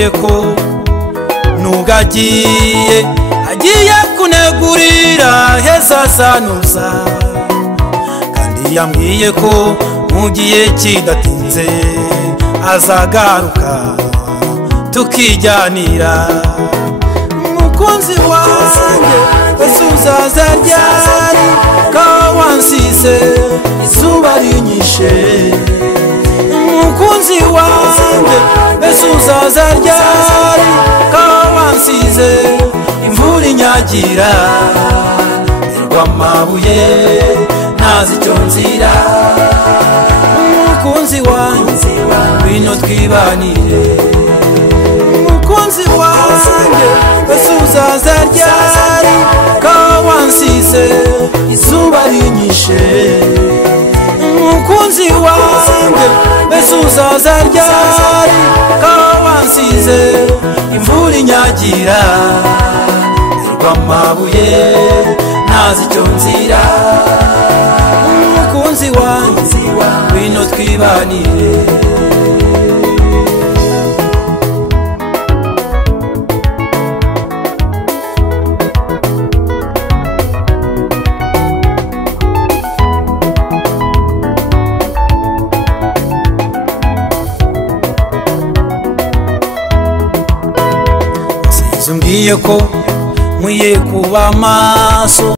Ko nugagiye agiye kunegurira heza nusa kandi yambwiye ko mugiye kidatinze azagaruka tukijyanira mukunzi wanjye basuzaza ryari kawansize izuba rinyishe mukunzi wanjye besuzaza ryari kawansize imvura inyagira irwa amabuye ntazi icyo nzira mukunzi wanjye bino twibanire mukunzi wanjye besuzaza ryari kawansize izuba rinyishe mukunzi wanjye besuzaza ryari kawansize imvura inyagira irwa amabuye ntazi icyo nzira mukunzi wanjye bino twibanire Zumbwiye ko nkwiye kuba maso